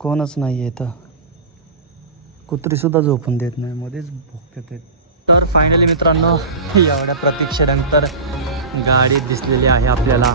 कोणच नाही आहे तर कुत्री सुद्धा झोपून देत नाही, मध्येच भोगतात. तर फायनली मित्रांनो एवढ्या प्रतीक्षेनंतर गाडी दिसलेली आहे आपल्याला.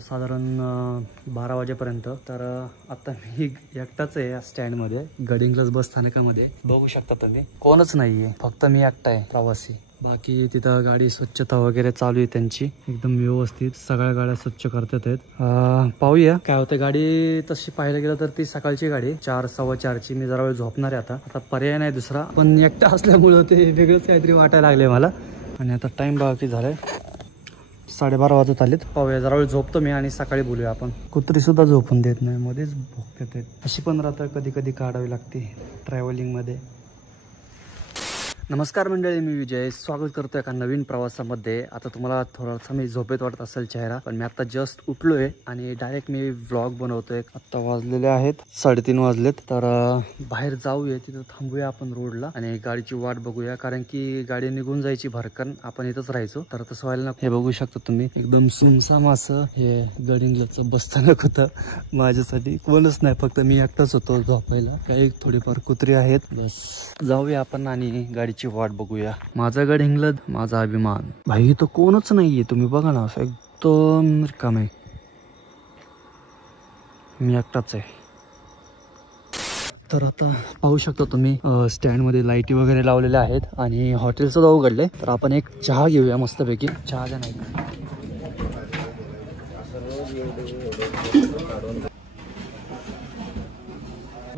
साधारण 12 वाजेपर्यंत. तर आता मी एकटाच आहे स्टँडमध्ये, गडिंग्लज बस स्थानकामध्ये. बघू शकता तुम्ही कोणच नाहीये, फक्त मी एकटा आहे प्रवासी. बाकी तिथं गाडी स्वच्छता वगैरे चालू आहे त्यांची, एकदम व्यवस्थित सगळ्या गाड्या स्वच्छ करतात आहेत. पाहूया काय होतं. गाडी तशी पाहायला गेलं तर ती सकाळची गाडी 4, 4:15ची. मी जरा वेळ झोपणार आहे आता पर्याय नाही दुसरा, पण एकटा असल्यामुळं ते वेगळंच काहीतरी वाटायला लागले मला. आणि आता टाइम बघा की झालाय 12:30 वाजत आलेत. पाहूया जरा वेळ झोपतो मी आणि सकाळी बोलूया आपण. कुत्री सुद्धा झोपून देत नाही, मध्येच भोगतात. अशी पण राहता कधी कधी काढावी लागते ट्रॅव्हलिंग मध्ये. नमस्कार मंडळी, मी विजय. स्वागत करतोय एका नवीन प्रवासामध्ये. आता तुम्हाला थोडासा मी झोपेत वाटत असेल चेहरा, पण मी आता जस्ट उठलोय आणि डायरेक्ट मी व्लॉग बनवतोय. आता वाजलेले आहेत 3:30 वाजलेत. तर बाहेर जाऊया, तिथं थांबूया आपण रोडला आणि गाडीची वाट बघूया, कारण की गाडी निघून जायची भरकन, आपण इथंच राहायचो. तर तसं व्हायला नको. हे बघू शकता तुम्ही, एकदम सुमसाम असं हे गडिंग्लजचं बसस्थानक होतं. माझ्यासाठी कोणच नाही, फक्त मी एकटाच होतो झोपायला. काही थोडीफार कुत्री आहेत. बस जाऊया आपण आणि गाडी वाट बघूया. माझा गडिंग्लज, माझा अभिमान. भाई तो कोणच नाहीये, तुम्ही बघा ना, असं एकदम रिकाम आहे. मी एकटाच आहे. तर आता पाहू शकता तुम्ही स्टँड मध्ये लाईटी वगैरे लावलेल्या आहेत आणि हॉटेल सुद्धा उघडले. तर आपण एक चहा घेऊया मस्तपैकी. चहा द्या नाही.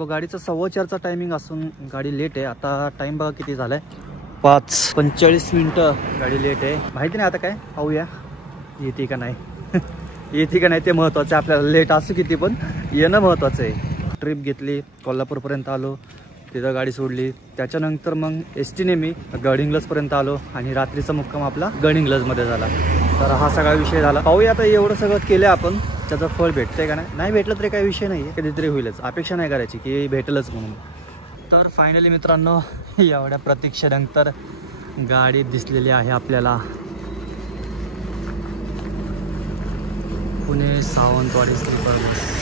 गाडीचा 4:15चा टायमिंग असून गाडी लेट आहे. आता टाइम बघा किती झालाय, 5:45 मिनिटं गाडी लेट आहे. माहिती नाही आता काय, पाहूया येते का नाही. येते का नाही ते महत्वाचं आहे आपल्याला. लेट असू किती पण येणं महत्वाचं आहे. ट्रिप घेतली, कोल्हापूरपर्यंत आलो, तिथं गाडी सोडली. त्याच्यानंतर मग एसटीने मी गडिंग्लजपर्यंत आलो आणि रात्रीचा मुक्काम आपला गडिंग्लजमध्ये झाला. तर हा सगळा विषय झाला. पाहूया आता एवढं सगळं केलं आपण, त्याचं फळ भेटतंय का नाही भेटलं तरी काही विषय नाही, कधीतरी होईलच. अपेक्षा नाही करायची की भेटेलच म्हणून. तर फायनली मित्रांनो एवढ्या प्रतीक्षेनंतर गाडी दिसलेली आहे आपल्याला. Pune Sawantwadi sleeper bus.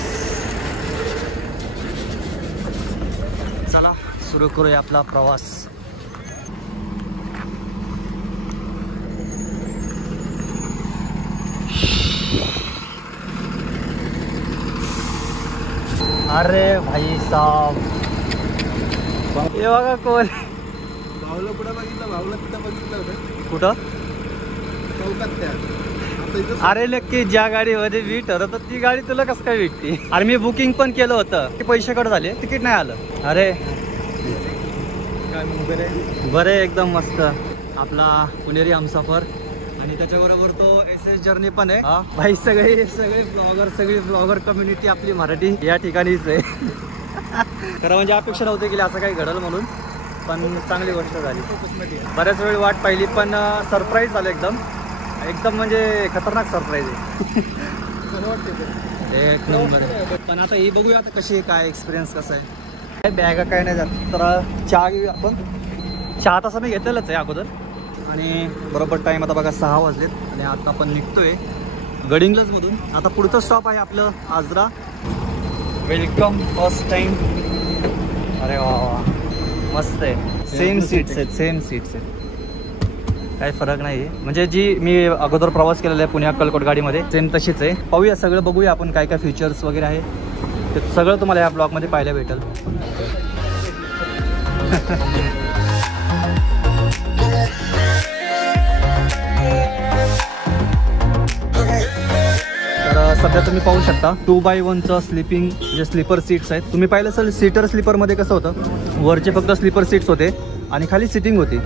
चला सुरू करूया आपला प्रवास. अरे भाई साहब, हे बघा कोण. भाऊला कुठं बघितलं, भाऊला कुठं बघितलं होतं, कुठं चौकात त्या. अरे नक्की ज्या गाडीमध्ये मी ठरवतो ती गाडी तुला कसं काय भेटते. अरे मी बुकिंग पण केलं होतं, ते पैसे कट झाले, तिकीट नाही आलं. अरे काय मग बरे एकदम मस्त आपला पुणेरी हमसफर. आणि त्याच्याबरोबर तो SS जर्नी पण आहे. भाई सगळे ब्लॉगर कम्युनिटी आपली मराठी या ठिकाणीच आहे. खरं म्हणजे अपेक्षा नव्हती केली असं काही घडलं म्हणून, पण चांगली गोष्ट झाली. बऱ्याच वेळ वाट पाहिली, पण सरप्राईज झालं एकदम म्हणजे खतरनाक सरप्राईज आहे. एक नंबर. पण आता ही बघूया आता कशी काय एक्सपिरियन्स कसा आहे. काय बॅगा काय नाही जात. तर चहा घेऊया आपण. चहा तसं मी घेतलेलंच आहे अगोदर. आणि बरोबर टाईम आता बघा 6 वाजलेत आणि आता आपण निघतोय गडिंग्लजमधून. आता पुढचं स्टॉप आहे आपलं आजरा. Welcome first time. अरे वा मस्त आहे. सेम सीट्स आहेत, काही फरक नाही आहे. म्हणजे जी मी अगोदर प्रवास केलेला आहे पुणे अक्कलकोट गाडीमध्ये सेम तशीच आहे. पाहूया सगळं, बघूया आपण काय काय फीचर्स वगैरे आहे ते सगळं तुम्हाला या ब्लॉगमध्ये पाहायला भेटेल. सध्या तुम्ही पाहू शकता 2x1चं स्लीपिंग जे स्लीपर सीट्स आहेत. तुम्ही पाहिलं असेल सीटर स्लीपरमध्ये कसं होतं, वरचे फक्त स्लीपर सीट्स होते आणि खाली सिटिंग होती.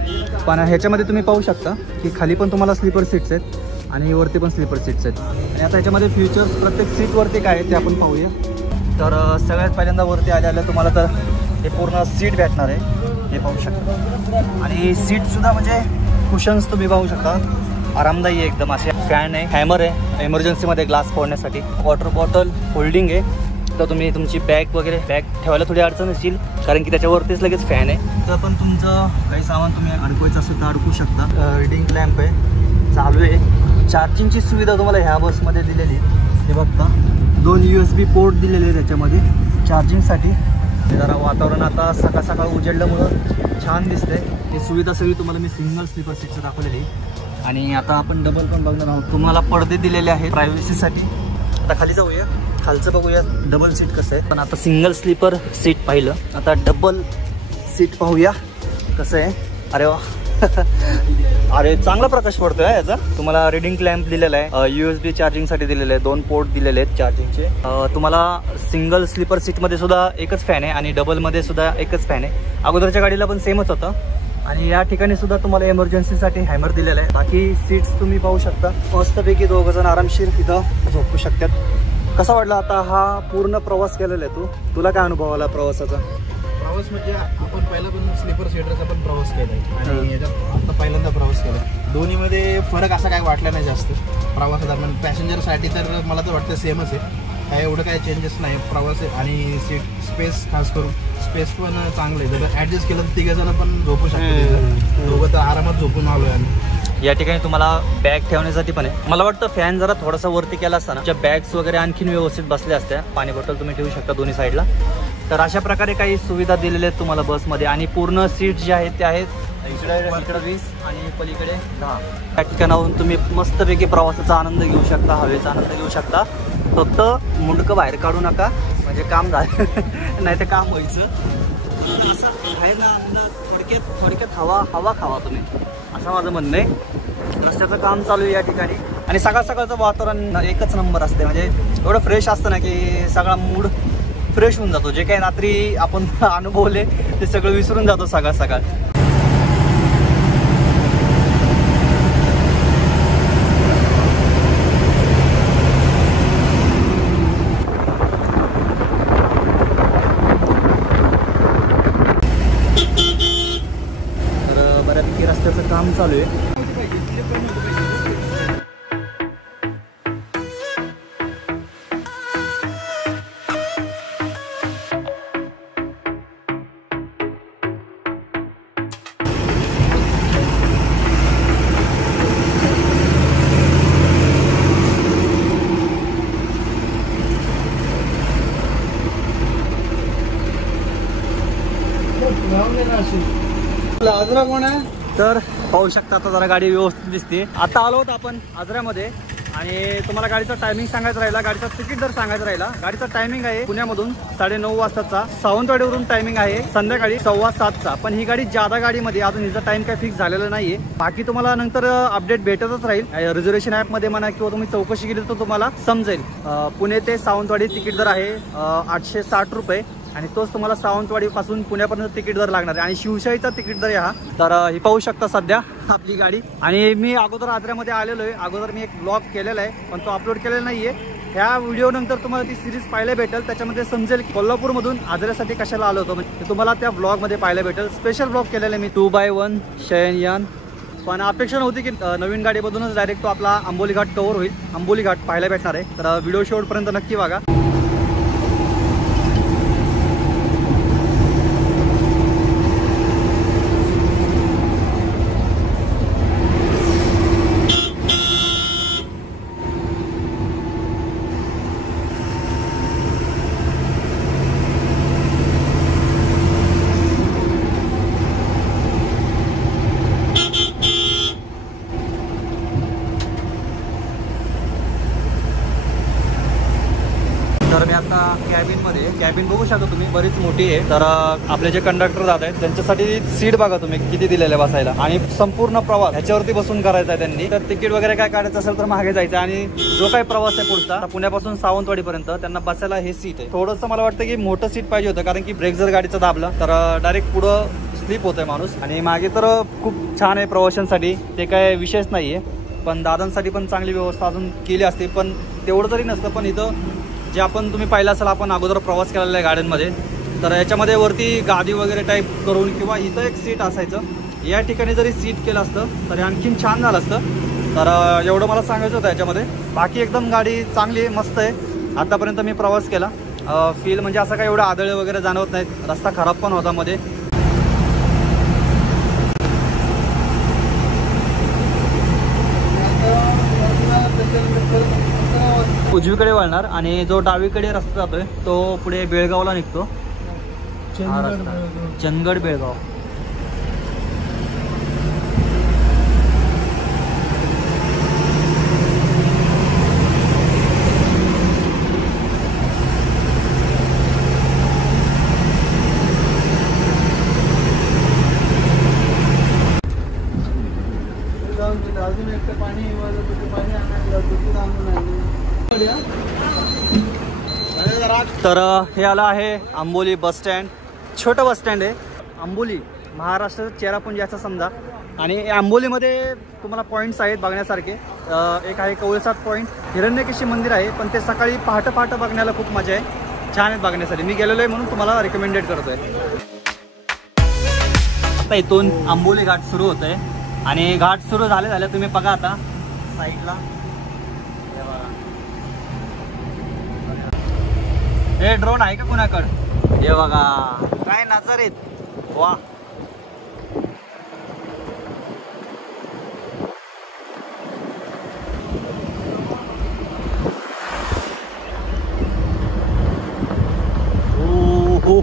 पण ह्याच्यामध्ये तुम्ही पाहू शकता की खाली पण तुम्हाला स्लीपर सीट्स आहेत आणि वरती पण स्लीपर सीट्स आहेत. आणि आता याच्यामध्ये फीचर्स प्रत्येक सीटवरती काय आहे ते आपण पाहूया. तर सगळ्यात पहिल्यांदा वरती आल्याला तुम्हाला तर हे पूर्ण सीट भेटणार आहे, हे पाहू शकता. आणि सीटसुद्धा म्हणजे कुशन्स तुम्ही पाहू शकता, आरामदायी आहे एकदम. असे फॅन आहे, हॅमर आहे एमर्जन्सीमध्ये ग्लास फोडण्यासाठी, वॉटर बॉटल होल्डिंग आहे. तर तुम्ही तुमची बॅग वगैरे ठेवायला थोडी अडचण येईल कारण की त्याच्यावरतीच लगेच फॅन आहे. तर पण तुमचं काही सामान तुम्ही अडकवायचं असेल तर अडकू शकता. रीडिंग लॅम्प आहे, चालू आहे. चार्जिंगची सुविधा तुम्हाला ह्या बसमध्ये दिलेली आहे. हे बघता 2 USB पोर्ट दिलेले आहे त्याच्यामध्ये चार्जिंगसाठी. जरा वातावरण आता सकाळ सकाळ उजेडल्यामुळं छान दिसतंय. ही सुविधा सगळी तुम्हाला मी सिंगल स्लीपर सीटचं दाखवलेली. आणि आता आपण डबल पण बघणार आहोत. तुम्हाला पडदे दिलेले आहेत प्रायव्हसीसाठी. आता खाली जाऊया, खालचं बघूया डबल सीट कसं आहे. पण आता सिंगल स्लीपर सीट पाहिलं, आता डबल सीट पाहूया कसं आहे. अरे वा अरे चांगला प्रकाश पडतोय याचा. तुम्हाला रीडिंग लॅम्प दिलेला आहे, USB चार्जिंगसाठी दिलेलं आहे, 2 पोर्ट दिलेले आहेत चार्जिंगचे. तुम्हाला सिंगल स्लीपर सीटमध्ये सुद्धा एकच फॅन आहे आणि डबलमध्ये सुद्धा एकच फॅन आहे. अगोदरच्या गाडीला पण सेमच होतं. आणि या ठिकाणी सुद्धा तुम्हाला एमर्जन्सीसाठी हॅमर दिलेला आहे. बाकी सीट्स तुम्ही पाहू शकता, मस्तपैकी 2 जण आरामशीर इथं झोपू शकतात. कसा वाटला आता हा पूर्ण प्रवास केलेला आहे तुला काय अनुभव आला प्रवासाचा? प्रवास म्हणजे आपण पहिला पण स्लीपर सीटरचा पण प्रवास केलाय आणि याच्यात आता पहिल्यांदा प्रवास केला. दोन्हीमध्ये फरक असा काय वाटला नाही जास्त प्रवासादरम्यान. पॅसेंजरसाठी तर मला तर वाटतं सेमच आहे, काय एवढं काय चेंजेस नाही प्रवास. आणि सीट स्पेस खास करून स्पेस पण चांगलं आहे. जर ॲडजस्ट केलं तर 3 जण पण झोपू शकतो. दोघं तर आरामात झोपून आलो आहे आम्ही. या ठिकाणी तुम्हाला बॅग ठेवण्यासाठी पण आहे. मला वाटतं फॅन जरा थोडासा वरती केला असताना ज्या बॅग्स वगैरे आणखीन व्यवस्थित बसल्या असत्या. पाणी बॉटल तुम्ही ठेवू शकता दोन्ही साईडला. तर अशा प्रकारे काही सुविधा दिलेल्या आहेत तुम्हाला बसमध्ये. आणि पूर्ण सीट जे आहेत ते आहेत इकडे 20 आणि पलीकडे 10. त्या ठिकाणाहून तुम्ही मस्तपैकी प्रवासाचा आनंद घेऊ शकता, हवेचा आनंद घेऊ शकता. फक्त मुंडकं बाहेर काढू नका म्हणजे काम झालं नाही तर काम व्हायचं. असं बाहेर ना थोडक्यात हवा खावा तुम्ही, असं माझं म्हणणं आहे. रस्त्याचं काम चालू आहे या ठिकाणी. आणि सकाळ सकाळचं वातावरण एकच नंबर असते, म्हणजे एवढं फ्रेश असतं ना की सगळा मूड फ्रेश होऊन जातो. जे काही रात्री आपण अनुभवले ते सगळं विसरून जातो सकाळ सकाळ. तर बऱ्यापैकी रस्त्याचं काम चालू आहे. आजरा कोण आहे? तर पाहू शकता आता जरा गाडी व्यवस्थित दिसते. आता आलो होतो आपण आजऱ्यामध्ये आणि तुम्हाला गाडीचा टायमिंग सांगायचं राहिला, गाडीचा तिकीट दर सांगायचा राहिला. गाडीचा टायमिंग आहे पुण्यामधून 9:30 वाजताचा, सावंतवाडीवरून टायमिंग आहे संध्याकाळी 7:15चा. पण ही गाडी जादा गाडीमध्ये अजून हिचा टाइम काही फिक्स झालेला नाहीये. बाकी तुम्हाला नंतर अपडेट भेटतच राहील रिझर्वेशन ॲपमध्ये म्हणा किंवा तुम्ही चौकशी केली तर तुम्हाला समजेल. पुणे ते सावंतवाडी तिकीट दर आहे 860 रुपये आणि तोच तुम्हाला सावंतवाडी पासून पुण्यापर्यंत तिकीट दर लागणार आहे. आणि शिवशाहीचा तिकीट दर आहे हा. तर ही पाहू शकता सध्या आपली गाडी. आणि मी अगोदर आजऱ्यामध्ये आलेलो आहे, अगोदर मी एक ब्लॉग केलेला आहे पण तो अपलोड केलेला नाहीये. ह्या व्हिडिओ नंतर तुम्हाला ती सिरीज पाहायला भेटेल, त्याच्यामध्ये समजेल की कोल्हापूरमधून आजऱ्यासाठी कशाला आलो होतो. म्हणजे तुम्हाला त्या ब्लॉगमध्ये पाहायला भेटेल. स्पेशल ब्लॉग केलेला आहे मी 2x1 शयनयान. पण अपेक्षा नव्हती की नवीन गाडीमधूनच डायरेक्ट तो आपला आंबोली घाट कव्हर होईल. आंबोली घाट पाहायला भेटणार आहे. तर व्हिडिओ शेवटपर्यंत नक्की बघा. तर मी आता कॅबिन बघू शकता तुम्ही, बरीच मोठी आहे. तर आपले जे कंडक्टर जात आहेत त्यांच्यासाठी सीट बघा तुम्ही किती दिलेलं आहे बसायला. आणि संपूर्ण प्रवास ह्याच्यावरती बसून करायचा आहे त्यांनी. तर तिकीट वगैरे काय काढायचं असेल तर मागे जायचं. आणि जो काही प्रवास आहे पुढचा पुण्यापासून सावंतवाडीपर्यंत त्यांना बसायला हे सीट आहे. थोडंसं मला वाटतं की मोठं सीट पाहिजे होतं, कारण की ब्रेक जर गाडीचा दाबला तर डायरेक्ट पुढं स्लिप होतंय माणूस. आणि मागे तर खूप छान आहे प्रवाशांसाठी, ते काय विषयच नाहीये. पण दादांसाठी पण चांगली व्यवस्था अजून केली असते, पण तेवढं जरी नसतं. पण इथं जे आपण तुम्ही पाहिलं असाल, आपण अगोदर प्रवास केलेला आहे गाड्यांमध्ये, तर याच्यामध्ये वरती गादी वगैरे टाईप करून किंवा इथं एक सीट असायचं, या ठिकाणी जरी सीट केलं असतं तरी आणखीन छान झालं असतं. तर एवढं मला सांगायचं होतं याच्यामध्ये. बाकी एकदम गाडी चांगली आहे, मस्त आहे. आतापर्यंत मी प्रवास केला, फील म्हणजे असं काही एवढं आदळे वगैरे जाणवत नाहीत. रस्ता खराब पण होता मध्ये. उजवीकडे वळणार आणि जो डावीकडे रस्ता जातोय तो पुढे बेळगावला निघतो. हा रस्ता चंदगड बेळगाव. तर हे आलं आहे आंबोली बस स्टँड. छोटं बस स्टँड आहे. आंबोली महाराष्ट्राचा चेहरापुंजी असं समजा. आणि आंबोलीमध्ये तुम्हाला पॉईंट्स आहेत बघण्यासारखे. एक आहे कवळसात पॉईंट, हिरण्यकेशी मंदिर आहे, पण ते सकाळी पहाटे बघण्याला खूप मजा आहे. छान आहेत बघण्यासाठी. मी गेलेलो आहे म्हणून तुम्हाला रिकमेंडेड करतोय. आता इथून आंबोली घाट सुरू होत आहे आणि घाट सुरू झाले तुम्ही बघा आता साईडला हे ड्रोन आहे का कुणाकड? हे बघा काय नजर आहेत. वा हो.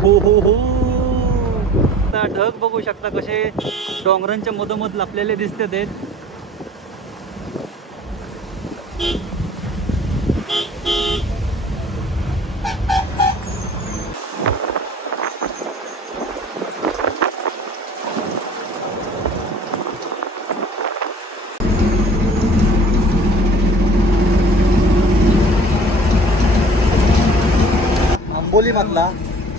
ढग बघू शकता कसे डोंगरांच्या मधोमध लपलेले दिसते ते. आंबोली मधला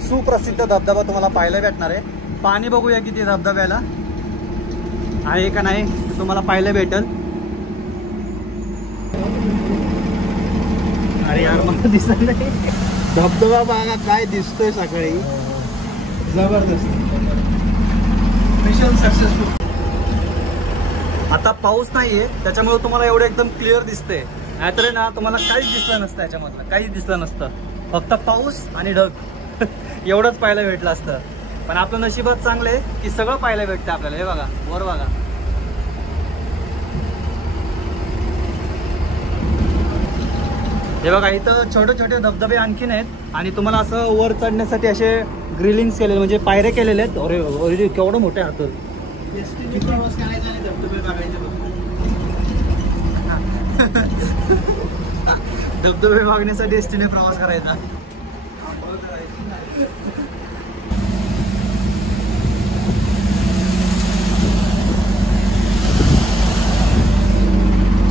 सुप्रसिद्ध धबधबा तुम्हाला पाहायला भेटणार आहे. पाणी बघूया किती धबधब्याला आहे का नाही तुम्हाला पाहायला भेटल. अरे यार मला दिसत नाही धबधबा बघा काय दिसतोय सकाळी. जबरदस्त. Mission successful. आता पाऊस नाहीये त्याच्यामुळे तुम्हाला एवढं एकदम क्लिअर दिसते. नाहीतर ना तुम्हाला काहीच दिसलं नसतं, याच्यामधलं काहीच दिसलं नसतं. फक्त पाऊस आणि ढग एवढंच पाहायला भेटलं असतं. पण आपलं नशीबात चांगलं आहे की सगळं पाहायला भेटतं आपल्याला. हे बघा वर बघा. हे बघा इथं छोटे छोटे धबधबे आणखीन आहेत आणि तुम्हाला असं वर चढण्यासाठी असे ग्रिलिंग्स केलेले म्हणजे पायऱ्या केलेले आहेत. अरे केवढं मोठे हातून प्रवास करायचा आणि धबधबे बघायचे. धबधबे बघण्यासाठी एसटीने प्रवास करायचा.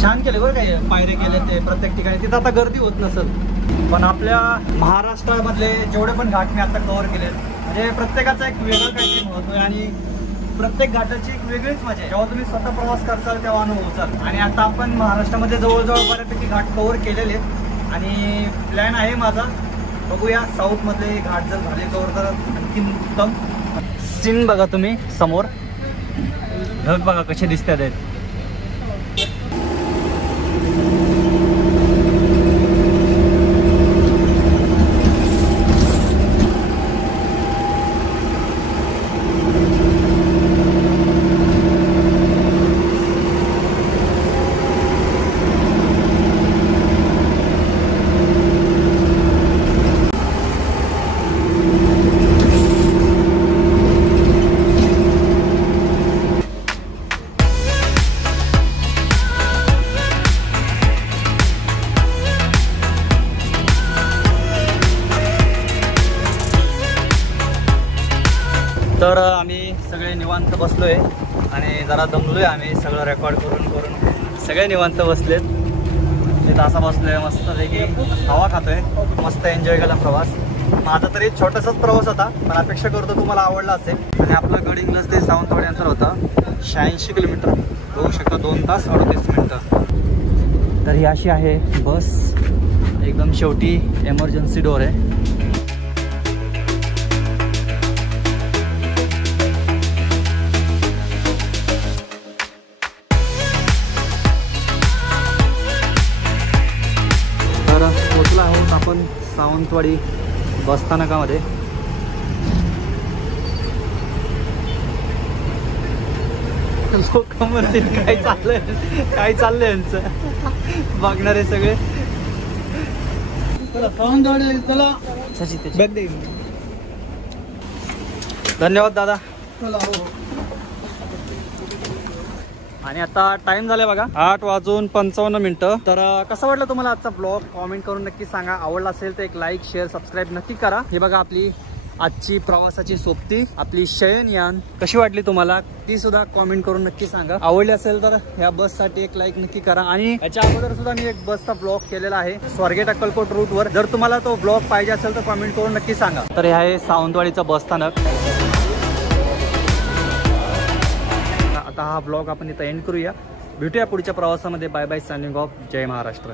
छान केले बरं काय पायरे केले ते प्रत्येक ठिकाणी. तिथं आता गर्दी होत नसेल, पण आपल्या महाराष्ट्रामधले जेवढे पण घाट मी आता कव्हर केले म्हणजे प्रत्येकाचा एक वेगळं काहीतरी महत्व आहे आणि प्रत्येक घाटाची एक वेगळीच मजा आहे. जेव्हा तुम्ही स्वतः प्रवास करताल तेव्हा अनुभवचाल. आणि आता आपण महाराष्ट्रामध्ये जवळजवळ बऱ्यापैकी घाट कव्हर केलेले आहेत आणि प्लॅन आहे माझा. बघूया साऊथमधले घाट जर झाले कव्हर तर आणखीन उत्तम. सीन बघा तुम्ही समोर, ढग बघा कसे दिसतात आहेत. तर आम्ही सगळे निवांत बसलोय आणि जरा दमलोय. आम्ही सगळं रेकॉर्ड करून करून सगळे निवांत बसलेत. तिथं असा बसलोय मस्तपैकी हवा खातोय. मस्त एन्जॉय केला प्रवास. माझा तरी छोटासाच प्रवास होता पण अपेक्षा करतो तुम्हाला आवडला असेल. आणि आपलं गडिंग्लज ते सावंतवाडी अंतर होता 86 किलोमीटर. बघू शकता 2 तास 38 मिनिटं. तर ही अशी आहे बस, एकदम शेवटी एमर्जन्सी डोअर आहे. तर पोचलो आहोत आपण सावंतवाडी बसस्थानकामध्ये. लोक म्हणतील काय चाललंय यांचं, बघणारे सगळे. धन्यवाद दादा. आणि आता टाइम झालाय बघा 8:55. तर कसा वाटलं तुम्हाला आजचा ब्लॉग कॉमेंट करून नक्की सांगा. आवडला असेल तर एक लाईक शेअर सबस्क्राईब नक्की करा. हे बघा आपली आजची प्रवासाची सोबती, आपली शयनयान कशी वाटली तुम्हाला ती सुद्धा कॉमेंट करून नक्की सांगा. आवडली असेल तर ह्या बससाठी एक लाईक नक्की करा. आणि याच्या अगोदर सुद्धा मी एक बसचा ब्लॉग केलेला आहे स्वारगेट अक्कलकोट रूटवर. जर तुम्हाला तो ब्लॉग पाहिजे असेल तर कॉमेंट करून नक्की सांगा. तर हे आहे सावंतवाडीचं बसस्थानक. आता हा ब्लॉग आपण इथं एंड करूया. भेटूया पुढच्या प्रवासामध्ये. Bye bye, signing off. जय महाराष्ट्र.